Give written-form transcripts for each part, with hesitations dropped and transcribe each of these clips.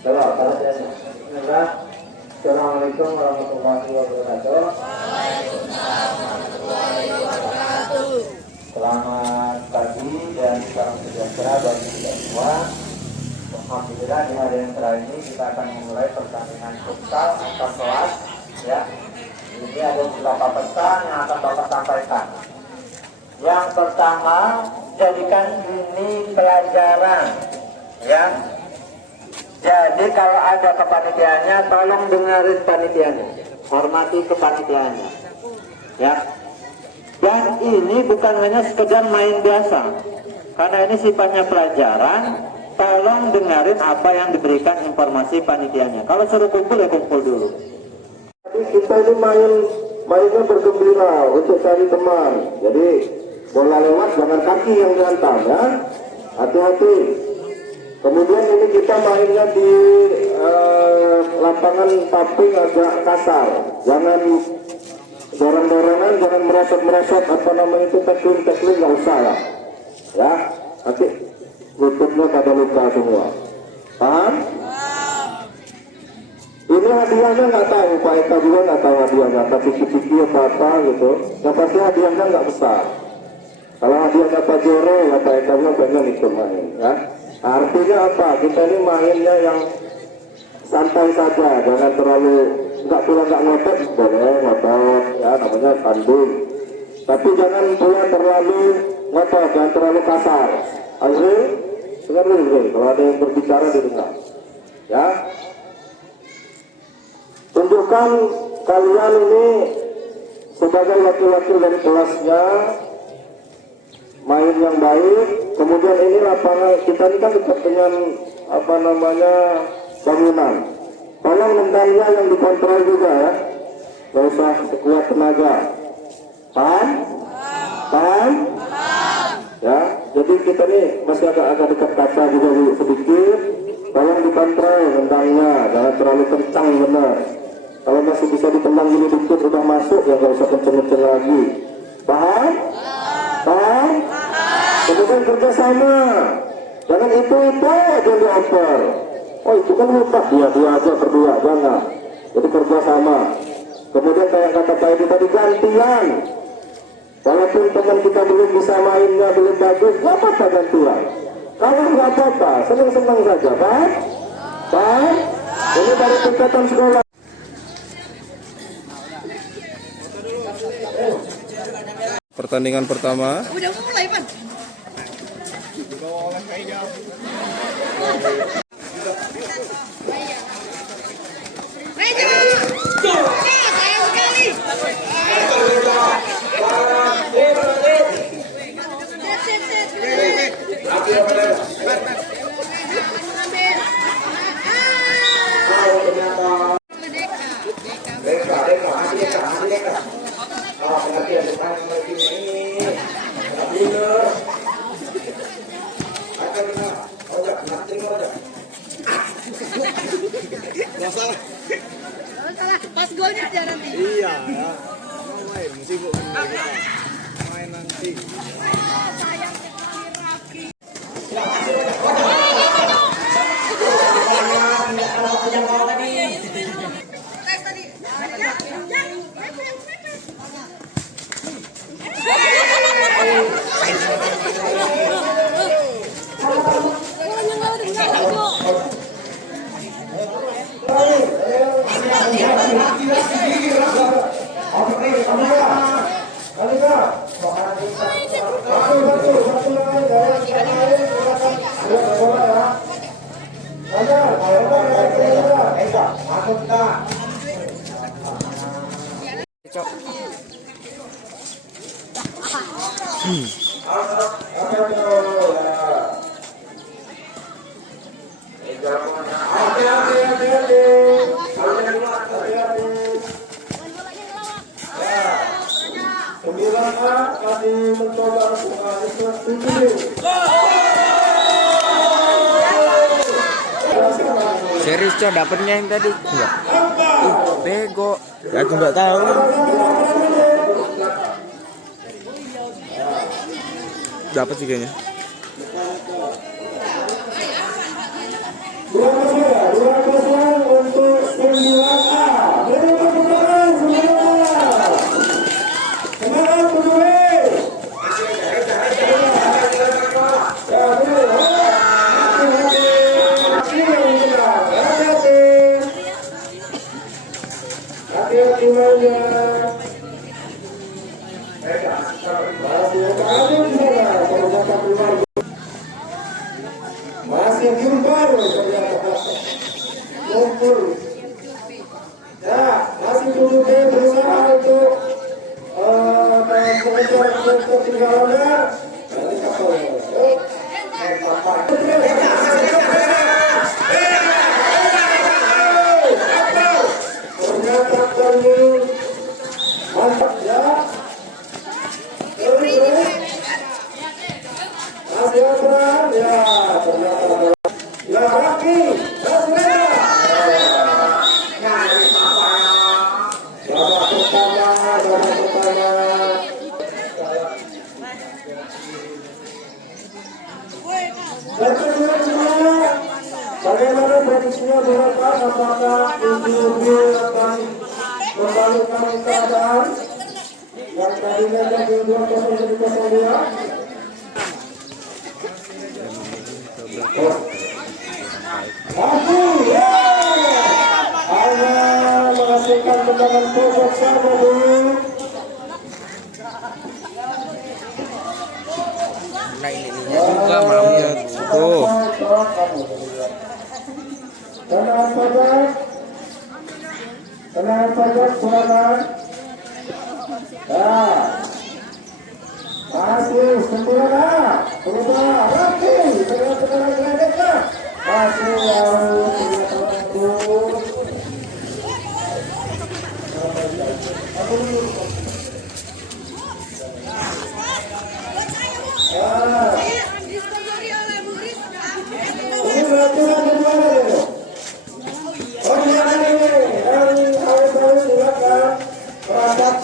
Bismillah. Assalamualaikum warahmatullahi wabarakatuh. Selamat pagi dan salam sejahtera bagi kita semua. Alhamdulillah di hari yang terakhir ini kita akan memulai pertandingan futsal antar kelas. Ya, ini ada beberapa pesan yang akan Bapak sampaikan. Yang pertama, jadikan ini pelajaran. Ya. Jadi kalau ada kepanitiaannya, tolong dengerin panitianya, hormati kepanitiaannya. Ya. Dan ini bukan hanya sekedar main biasa, karena ini sifatnya pelajaran. Tolong dengerin apa yang diberikan informasi panitianya. Kalau suruh kumpul ya kumpul dulu. Jadi kita ini mainnya bergembira untuk cari teman. Jadi bola lewat jangan kaki yang dihantam ya. Hati-hati. Kemudian ini kita mainnya di lapangan taping agak kasar. Jangan dorong-dorongan, jangan merosot-merosot apa namanya itu tackling nggak usah lah. Ya, nanti lututnya pada luka semua. Paham? Ini hadiahnya nggak tahu, Pak Eka juga nggak tahu hadiahnya, tapi ciki-ciki apa gitu. Yang pasti hadiahnya nggak besar. Kalau hadiahnya Pak Jero, ya Pak Eka juga pengen ikut main. Ya. Artinya apa? Kita ini mainnya yang santai saja, jangan terlalu nggak ngotot, boleh ngotot, ya namanya tanding. Tapi jangan pula terlalu ngotot, jangan terlalu kasar. Azril, dengar dulu, kalau ada yang berbicara didengar. Ya. Tunjukkan kalian ini sebagai wakil-wakil dari kelasnya, main yang baik. Kemudian ini lapangan kita ini kan dekat dengan apa namanya bangunan. Tolong nendangnya yang dikontrol juga ya, nggak usah sekuat tenaga. Paham? Paham? Ya. Jadi kita ini masih agak dekat kaca juga sedikit. Tolong dikontrol nendangnya, jangan terlalu kencang benar. Kalau masih bisa ditendang gini dikit udah masuk ya nggak usah kenceng-kenceng lagi. Paham? Paham? Kemudian kerjasama. Jangan itu aja dioper. Oh itu kan lupa dia aja berdua, jangan. Jadi kerjasama. Kemudian kayak kata Pak Edi tadi gantian. Walaupun teman kita belum bisa mainnya belum bagus, nggak apa-apa gantian. Kalau nggak apa-apa, senang-senang saja, Pak. Pak, ini dari tingkatan sekolah. Pertandingan pertama. Udah mulai, Pan. Sayang sekali. Pas golnya aja nanti. Iya ya. Main sibuk main nanti. Sayang sekali Raffi. Kami mencoba Serius Cok, dapetnya yang tadi? Enggak. Bego. Aku nggak tahu. Dapat sih kayaknya. Dua Bagaimana prediksinya berapa? Apakah Indonesia akan kembalikan keadaan yang tadinya jadi 2-0 jadi 0-2? Masih, hanya menghasilkan tendangan pojok saja dulu. Nah ininya juga malamnya tuh. Tenang saja, silakan. Ya, masih sempurna. Berubah lagi. Tenang geledeknya. Masih harus ini berarti lagi gimana dulu? Oh gimana ini? Dari awal silakan perangkat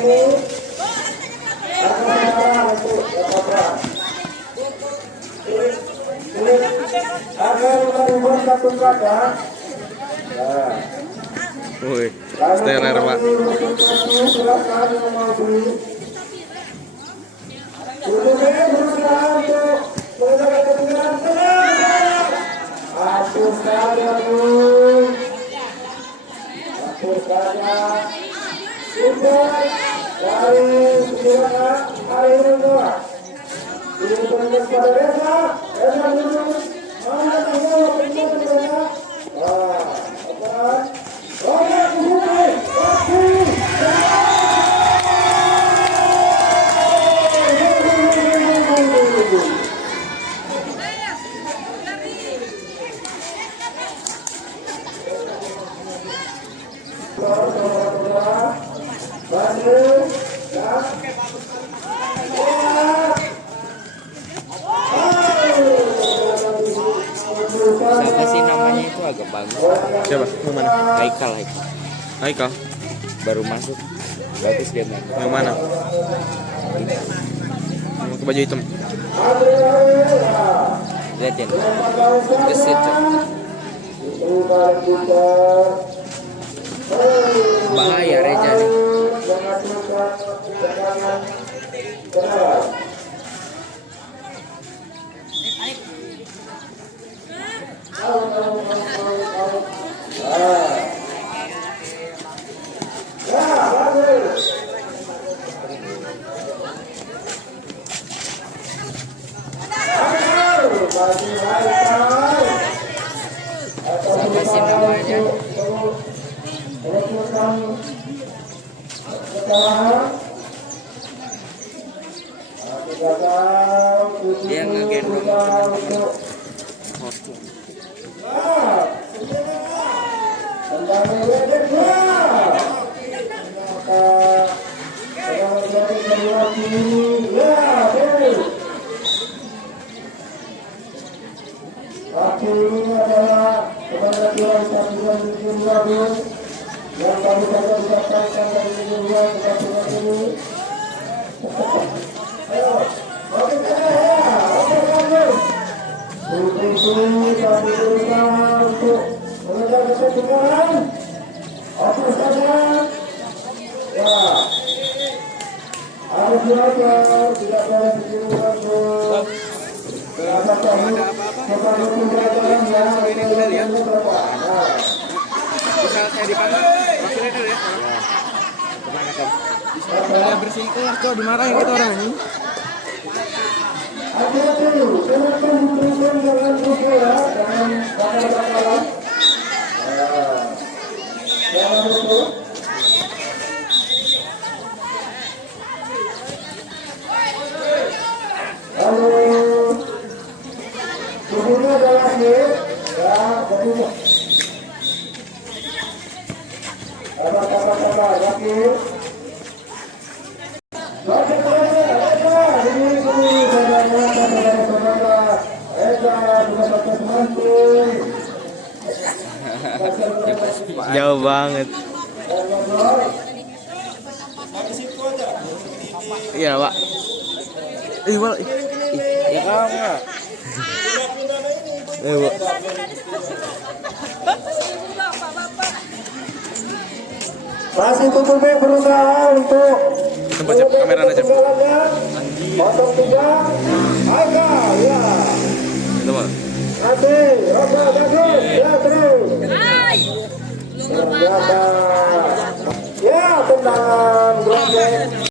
ini akan sekarang untuk apa? Ini akan membuat satu kata. Ya. Wih, sterer pak. Silakan yang mau beli. Kemudian berusaha untuk menggunakan ketinggalan tenang. Atur saja dulu. Atur saja. Import dari silakan hari ini doa. Ini berangkat pada Reza. Reza dulu. Mana tanggal penjelasannya? Wah, apa? Oke, mulai. Waktu. Siapa sih namanya itu agak bagus. Siapa? Yang mana? Haikal. Haikal. Baru masuk. Bagus dia main. Yang mana? Yang pakai baju hitam. Lihat ya. Gesit. Bahaya Reja nih. Siapa sih namanya? Dia ngegendong kostum. Ini adalah kepada Tuhan Tuhan yang baru saja didaftarkan dari dunia kepada Tuhan ini. Ayo, oke saja ya, oke lanjut. Ini kami berusaha untuk mengejar keseimbangan. Oke saja. Ya, harus belajar, tidak boleh ditiru. Kenapa kamu sebagai pembelajaran yang ini berapa? Bisa saya dipanggil. Maksudnya dulu ya. Saya bersih kelas kok dimarahin kita orang ini. Hati-hati, silakan diberikan jangan lupa ya, jangan bakal-bakalan. Jangan lupa. Lalu tubuhnya adalah hit, ya, jadi apa, yakin. Oke, ini saudara-saudara, sudah pakai semantik. Jauh banget. Iya, Pak. Pak. Ya kalau enggak. Pak. Masih 7B berusaha untuk Tempat siap kamera aja. jalannya. 03 Aga ya. Coba. Masih Roba bagus ya terus. Hai. Belum Ternyata ya tendangan Grondeng.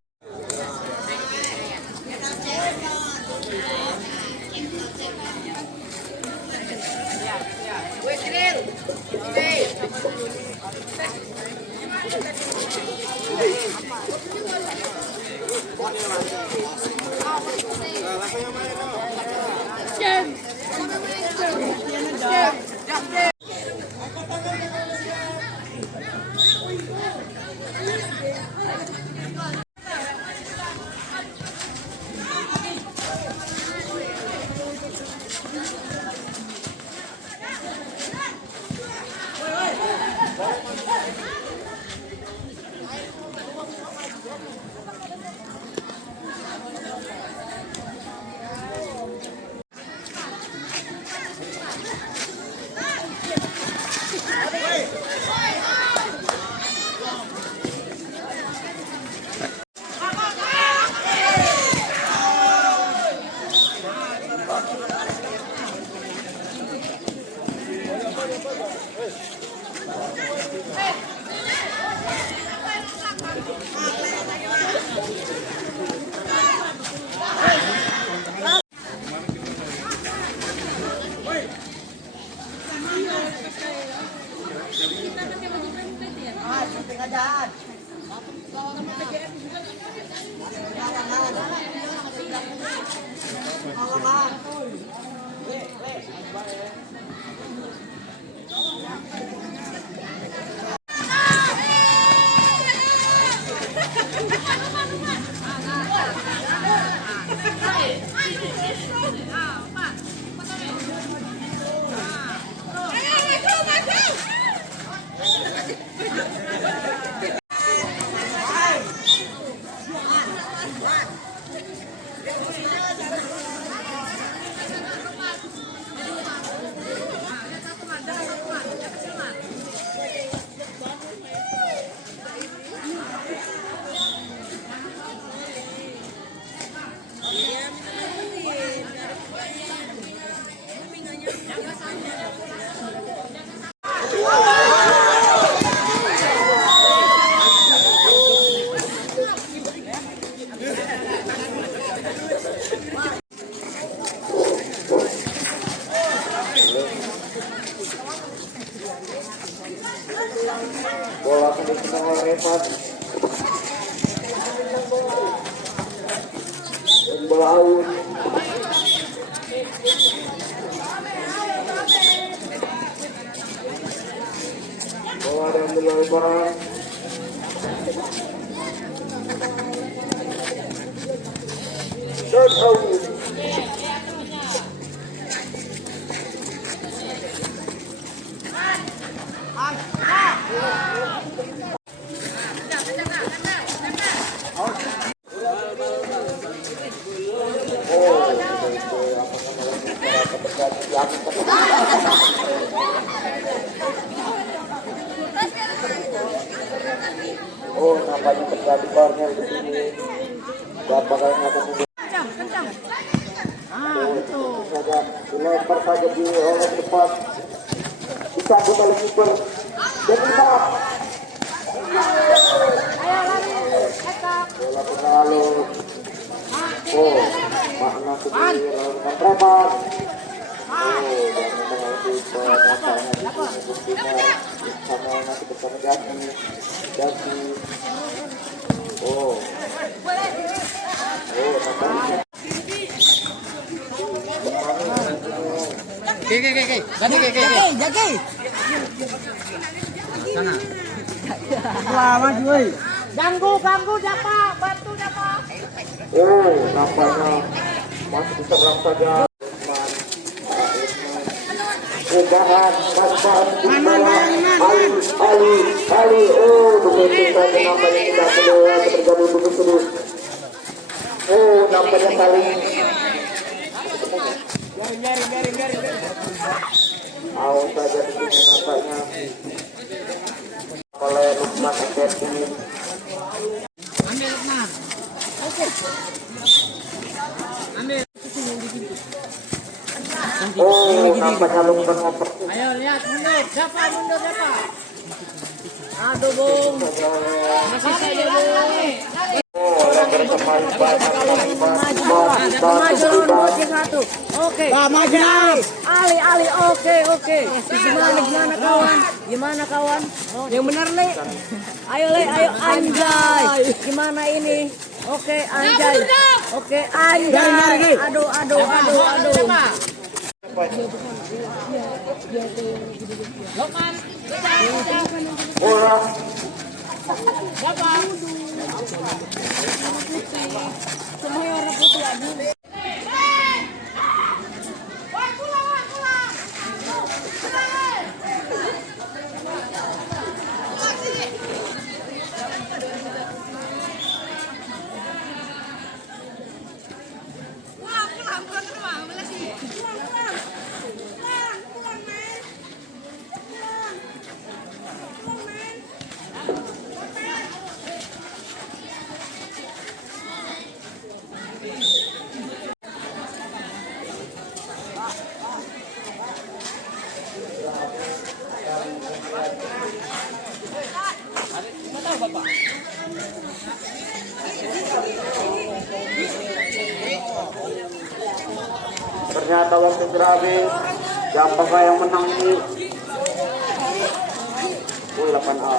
Bola akan ditendang oleh Refat. Dan bola out. Bola diambil oleh Barang. Dan out. Oh, nampaknya terjadi corner di sini. Berapa kali akan Kencang. saja dilempar saja di oleh depan, disambut oleh kiper dan bisa bola pengalu. Oh, makna sedih dengan Preman. Oh, dan memang kiper nampaknya di sini buktinya sama nanti bersama Jati. Oh, nampaknya. Jagi. Sana. Ganggu dapat, bantu dapat. Oh, nampaknya masih bisa berang saja. Pegangan, kasar, Ali. Oh, begitu saja nampaknya tidak perlu terjadi begitu. Oh, nampaknya saling. Awas saja di sini nampaknya oleh Lukman Kevin. Ambil nah. Oke. Ambil. Oh, nampaknya lompat ngoper. Ayo lihat mundur. Siapa? Aduh, Bung. Masih saja, Bung. Oh, yang berkembang Satu. Oke. Ali. Oke. Gimana kawan? Yang benar, Le. Ayo, Le. Ayo, anjay. Gimana ini? Oke, anjay. Oke, anjay. Aduh. Lokman. bola. Semua orang putih aja. Ternyata waktu terakhir siapakah yang menang ini? 8A.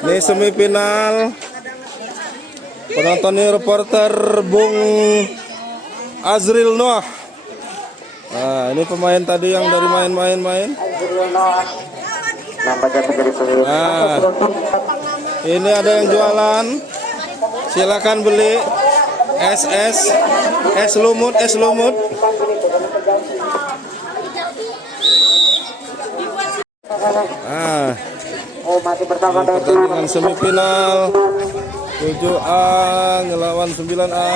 Ini semifinal. Penonton ini reporter Bung Azril Noah. Nah, ini pemain tadi yang dari main. Nampaknya menjadi pemilik. Nah, ini ada yang jualan. Silakan beli es lumut. Ah, Oh, masih bersama dengan pertandingan semifinal 7A ngelawan 9A.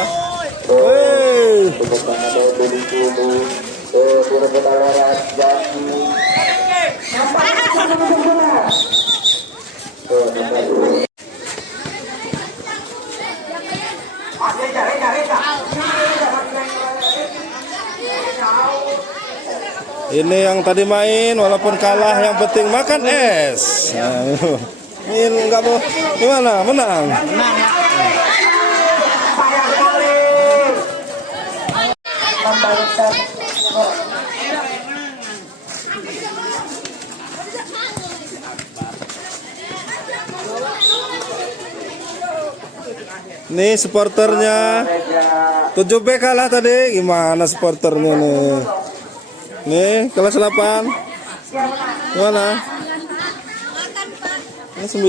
Wey. Ini yang tadi main walaupun kalah yang penting makan es. Nah, ini enggak mau gimana? Menang. Nih supporternya 7B kalah tadi. Gimana supporternya nih? Nih kelas 8. Gimana?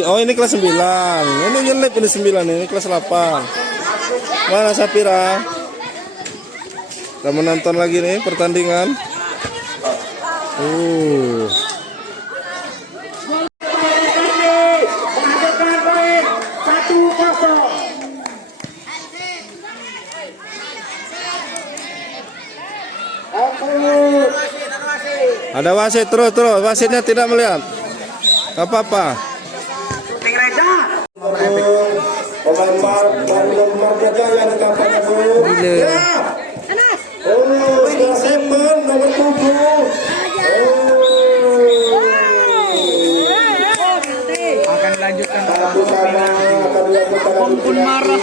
Oh ini kelas 9. Ini nyelip ini 9 ini kelas 8. Mana Sapira? Kita menonton lagi nih pertandingan. Ada wasit terus wasitnya tidak melihat. Gak apa-apa. Akan dilanjutkan pun marah.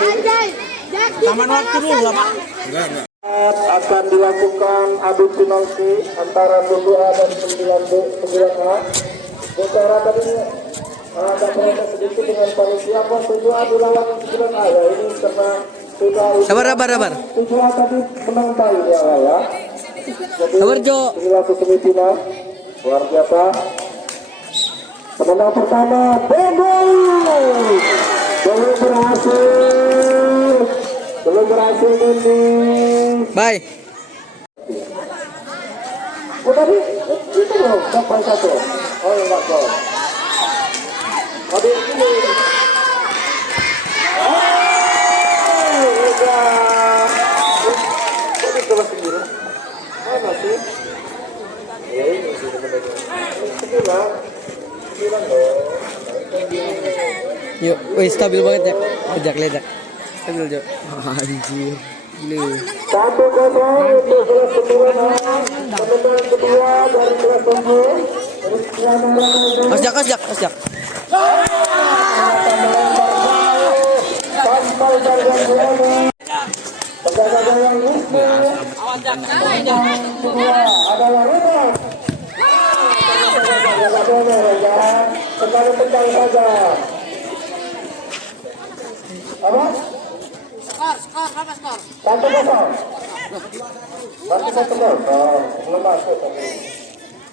Taman waktu dulu, Pak. Enggak. Akan dilakukan adu penalti antara 7A dan 9A. Bicara tadi ada proses sedikit dengan panitia. 7A dilawan 9A ya, ini karena sudah Sabar. 7A tadi menang baik di awal ya. Jadi Sabar, Jo. inilah semifinal luar biasa. Pemenang pertama Bego. Belum berhasil ini. Bye. Oh tadi itu loh, sampai satu. Oh enggak gol. Tadi ini. Udah. Ini kelas 9. Mana sih? Ya ini sih sebenarnya. 9 loh. Yuk, wih stabil banget ya. Ledak. Stabil, Jo. Anjir. Gila. 1-0 untuk kelas 9. Pemenang kedua dari kelas 7. Kosjak. Sampai dari yang pegang yang Wisnu. Kedua adalah Renat. Tekan saja. Apa? Skor, berapa skor? 1-0. Masih 1-0. Belum masuk tadi.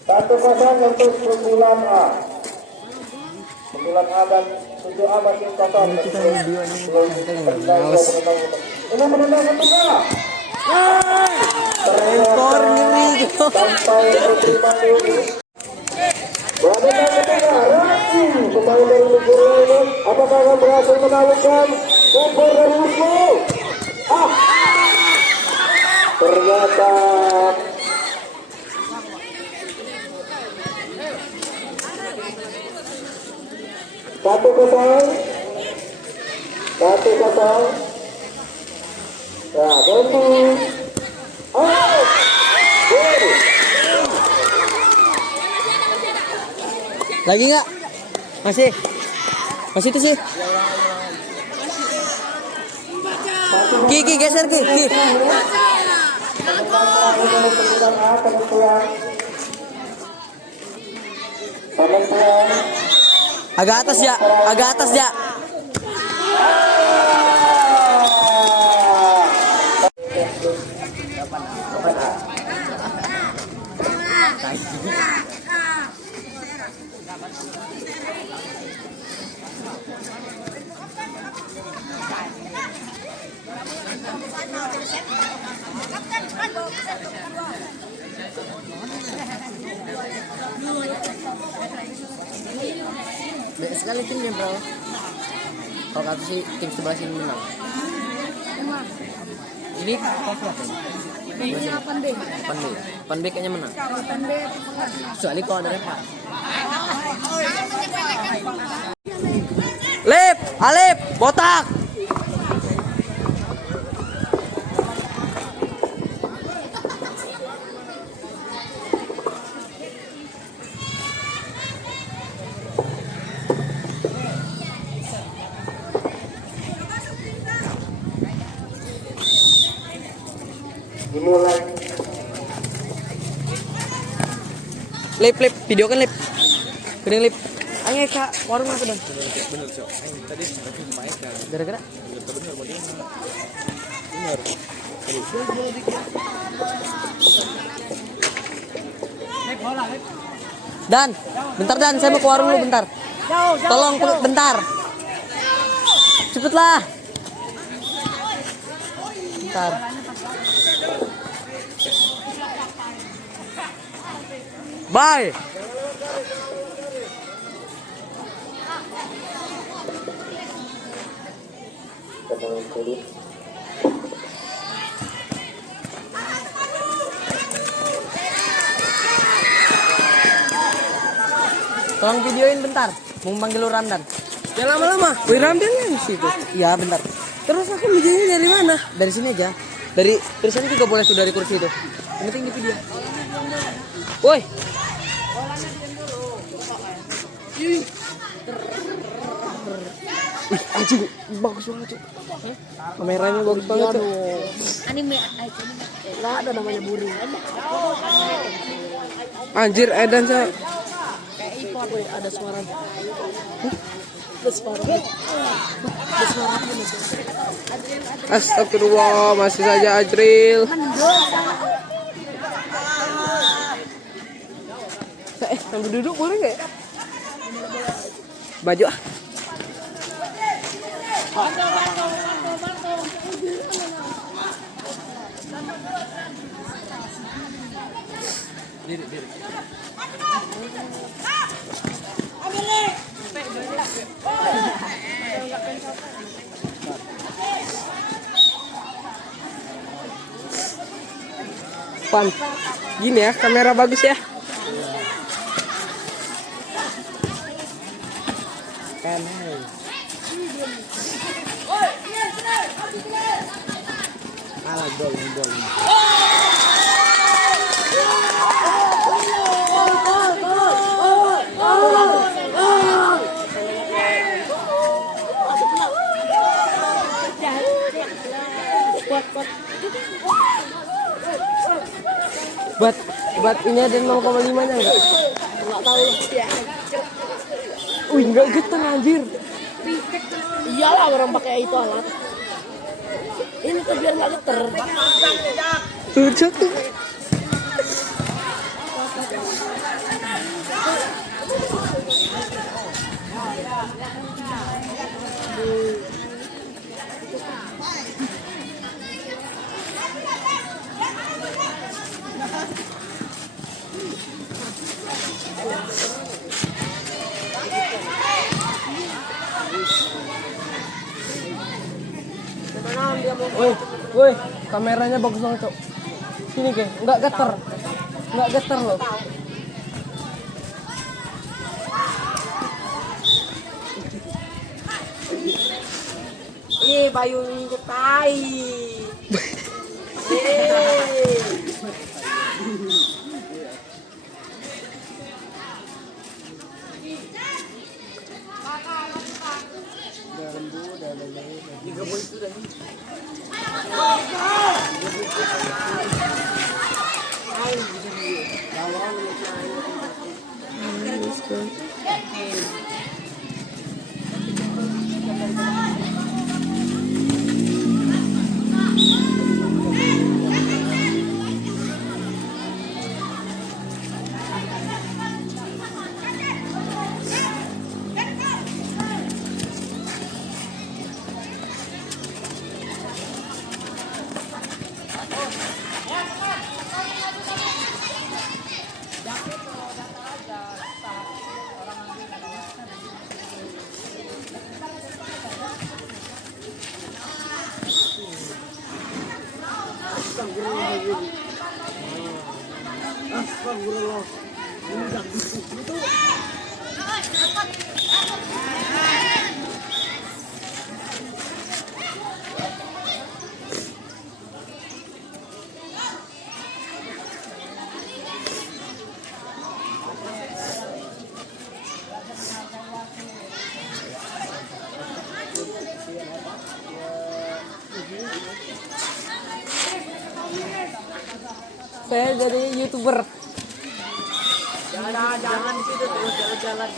1-0 untuk 9A. 9A dan 7A masih kosong. Ini menendang ketiga. Skor ngeri. Sampai terima ini. Menendang ketiga. Raki pemain dari negeri ini. Apakah akan berhasil menaklukkan umur dari Wisnu? Ternyata satu kosong. Ya, ganti. Lagi nggak? Masih itu sih. Ki geser Ki. Agak atas ya. Banyak sekali timnya bro. Kalau kata sih tim sebelah sini menang. Ini Pan B kayaknya menang. Soalnya kalau ada Repa. Alip, botak. Dimulai. Lip, video kan lip. Gedeng lip. Ayo Kak, warung apa dong? Bener, Cok. Tadi sempat jumpa Eka. Gara-gara? Bener mau dia. Bener. Dan, bentar Dan, saya mau ke warung dulu bentar. Tolong bentar. Cepetlah. Bentar. Bye. Tolong videoin bentar. Mau manggil lu Ramdan. Jangan lama-lama. Wih Ramdan kan di situ. Iya bentar. Terus aku videonya dari mana? Dari sini aja. Dari sana juga boleh tuh dari kursi itu. Yang penting di video. Woi. Wih, anjing bagus banget cuy. Kameranya bagus banget tuh. Anime aja. Enggak ada namanya burung. Anjir Edan saya. Ada suara. Astagfirullah, masih saja Ajril. Sambil duduk boleh nggak? Baju ah. Pan, gini ya, kamera bagus ya. Kan. Alah, gol. Buat ini ada 0,5-nya enggak? Enggak tahu ya. Wih, enggak geteng anjir. Iyalah orang pakai itu alat. Ini tuh biar enggak geter. Tuh jatuh. Woi, kameranya bagus banget, Cok. Sini, Ke. Enggak geter loh. Bayu nyetai. Saya jadi YouTuber. Jangan di situ terus jalan-jalan.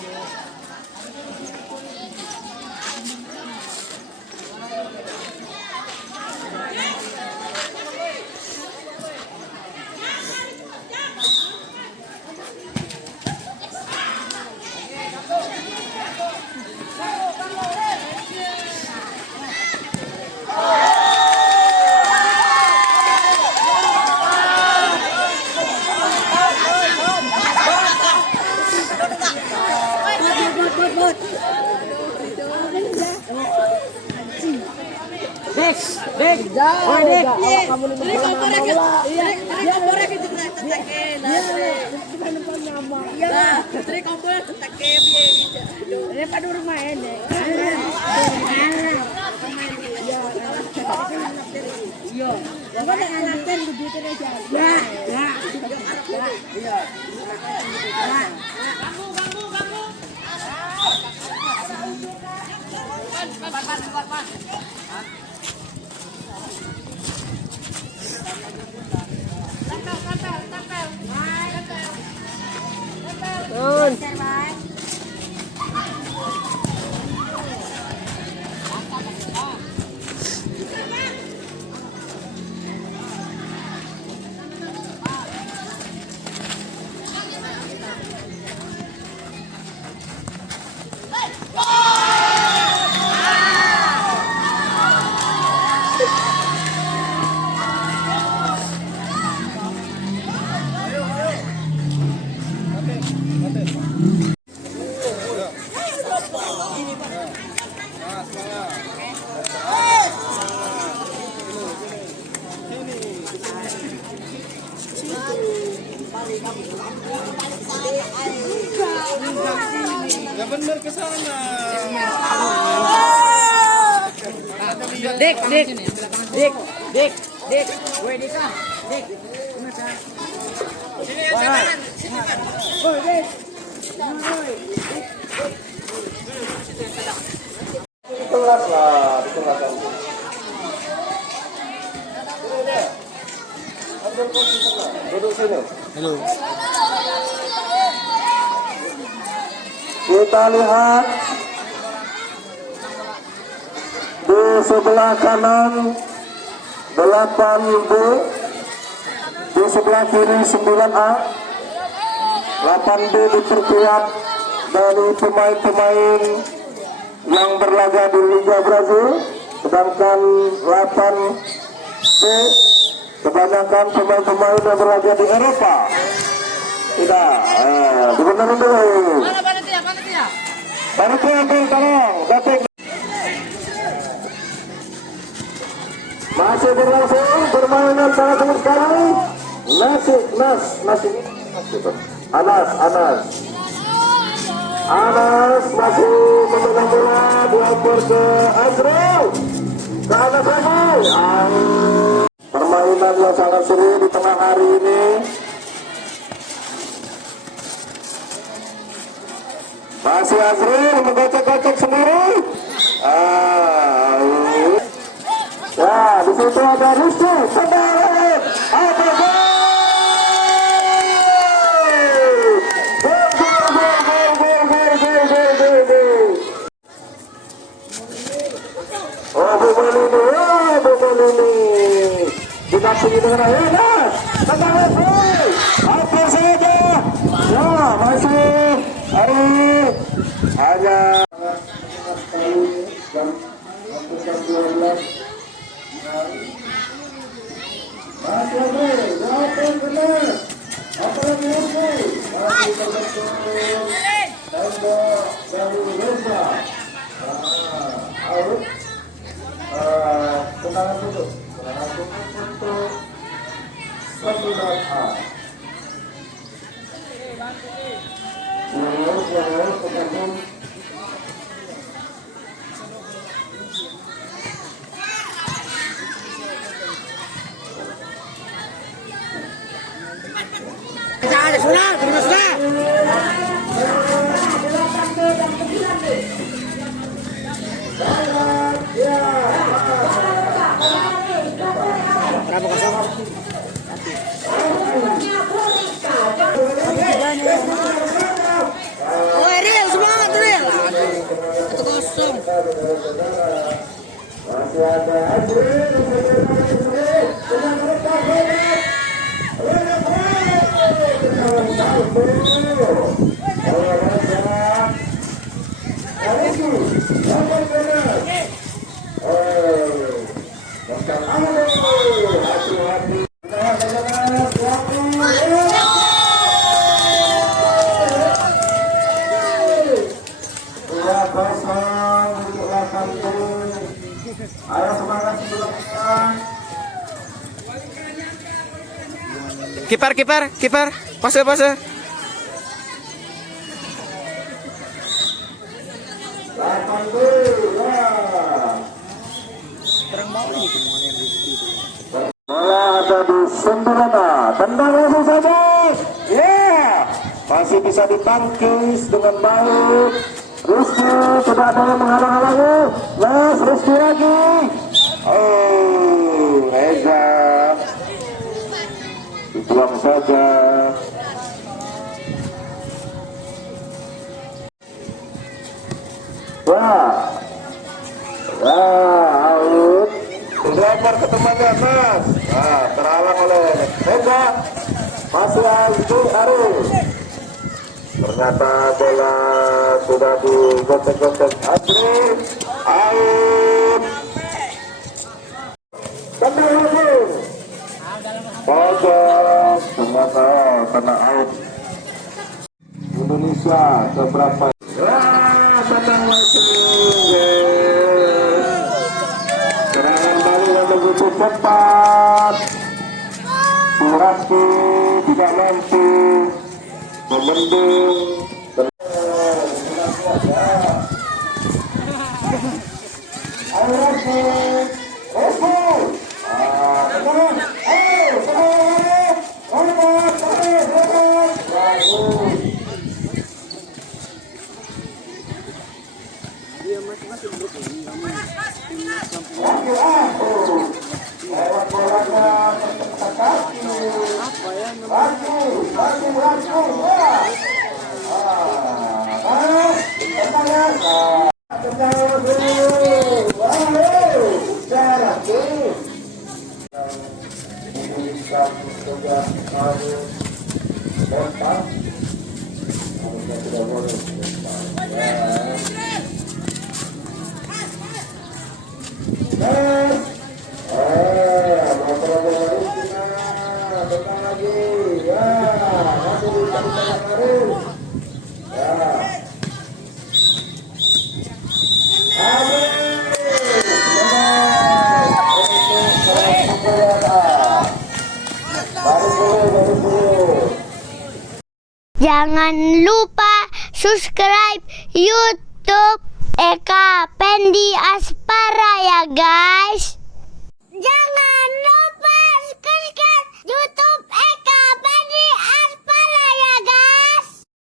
Ya bener ke sana. Dik. Woi Dika, Dik. Woi Dik. Kelas lah, di kelas aja. Ambil kursi sana. Duduk sini. Halo. Kita lihat di sebelah kanan 8B, di sebelah kiri 9A. 8B diperkuat dari pemain-pemain yang berlaga di Liga Brazil, sedangkan 8B kebanyakan pemain-pemain yang berlaga di Eropa. Tidak, dibenerin dulu. Mana panitia? Panitia, tolong, dating. Masih berlangsung permainan sangat tepat sekali. Anas masih memegang bola, dioper ke Azrul. Ke Anas lagi. Permainan yang sangat seru di tengah hari ini. Masih Azrul menggocek-gocek sendiri. Ya, di situ ada Rizky. Sedang. Ada gol. Dinampingi dengan Anas. Tentang Azrul. Apa saja. Ya, masih hari hanya masih ada ayo semangat sebelumnya. Kiper, pase. Bola ada di 9A, tendang langsung saja. Masih bisa ditangkis dengan baik. Rizky tidak ada yang menghalang-halangi. Rizky lagi. Reza dibuang saja. Out. Dilempar ke temannya Mas. Terhalang oleh Reza. Masih Arif. Ternyata bola sudah digocek-gocek Azrul. Out. Tendang langsung. Pojok. Ternyata kena out. Indonesia bisa seberapa. Wah, datang langsung. Serangan balik yang begitu cepat. Suraki tidak mampu membendung. Jangan lupa subscribe YouTube